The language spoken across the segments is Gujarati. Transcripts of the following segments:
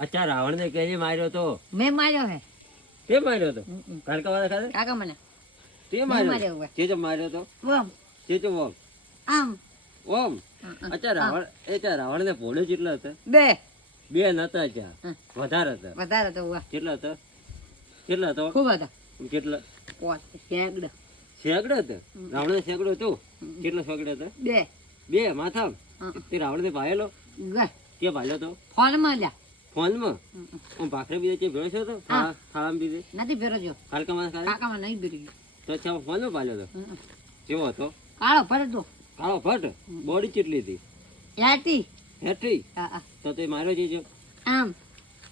અચ્છા રાવણ ને કેજે માર્યો તો મેં માર્યો હે તે માર્યો તો કાલકા વાળા ખાતે કાકા મને તે મેં માર્યો માર્યો હોય. તે માર્યો તો ઓમ તે ઓમ આમ ઓમ અચ્છા રાવણ ને ભોળે કેટલા હતા બે બે નતા અચ્છા વધારે હતા વધારે તો હોય. કેટલા હતા ખૂબ હતા કેટલા પોત શેગડ સેંકડો હતા રાવણ ને સેંકડો હતો કેટલા સેંકડો હતા બે બે માથા તે રાવણ ને ભાયેલો ગય કે ભાલ્યો તો ફોનમાં લ્યા ફોનમાં ભાખરે બીજે છે ભેળો છે તો થાળામાં બીજે નથી ફેરો જો કાલકામાં ખાતે કાકામાં નહીં ફેરી ગયો તો અચ્છા ફોનમાં ભાલ્યો તો કેવો હતો કાળો ફરે તો કાળો ભટ્ટ બોડી કેટલી હતી યાતી હેઠી હા તો તે માર્યો છે જો આમ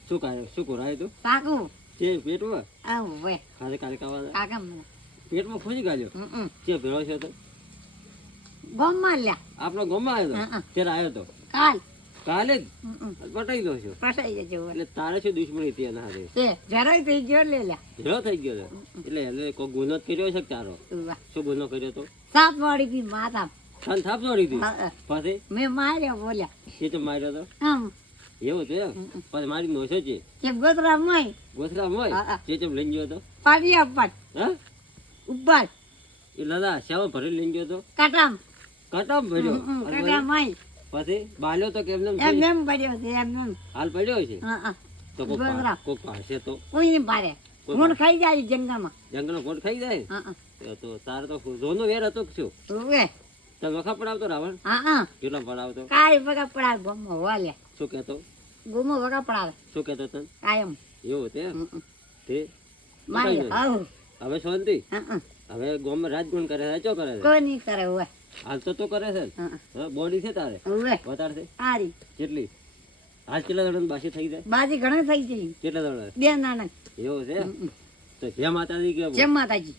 શું કરાયું તું કાકુ જે પેટમાં આમ વે ખાતે કાલકા કાકા મને પેટમાં ખોજી ગાલ્યો જે ભેળો છે તો ગોમમાં લ્યા આપણો ગમમાં આવ્યો હતો ત્યારે આવ્યો તો કાલ કાલે જ પટાઈ દો છો ફસાઈ જજો એટલે તારે શું દુશ્મની હતી એના હાથે તે જરાય થઈ ગયો લે લ્યા ભેળો થઈ ગયો હતો એટલે એને કોઈ ગુનો જ કર્યો છે કે તારો વાહ. શું ગુનો કર્યો તો સાત વાળી બી માતા ખાન થાપ જોડી હતી હા, પછી મેં માર્યો બોલ્યા એ તો માર્યો તો આમ એવું છે પછી મારી નોશો છે કે ગોતરા મય ગોથરા મોય હા. જે ચમ લઈ ગયો હતો પાડી ઉપર હા ઉપર એ લડા શ્યામ ભરી લઈ ગયો હતો કાટામ કાટામ ભર્યો અને કાટા મય પછી બાલ્યો તો કેમ એમ એમ પડ્યો છે એમ એમ હાલ પડ્યો છે હા તો ગોથરા. કોક પાસે તો કોઈ નહીં પાડે મૂળ ખાઈ જાય જંગલમાં જંગલનો કોટ ખાઈ જાય હા તો તારે તો જોનો વેર હતો કે શું ઉવે તો વખા પડાવતો રાવણ હા કેટલો પડાવતો કાય વગા પડાવે ગમો વાલે શું કહેતો ગુમો વગા પડાવે શું કહેતો તને કાયમ એવું તે તે મારી આવ હવે શાંતિ હા હવે ગામમાં રાજગુણ કરે છે ચો કરે છે કોઈ નહીં કરે ઉવે હાલ તો કરે છે હા બોડી છે તારે ઉવે વધારે છે આરી કેટલી હાલ કેટલા દોડ બાસી થઈ જાય બાજી ઘણી થઈ ગઈ કેટલા દોડ બે નાના એવું છે તો જય માતાજી કે જય માતાજી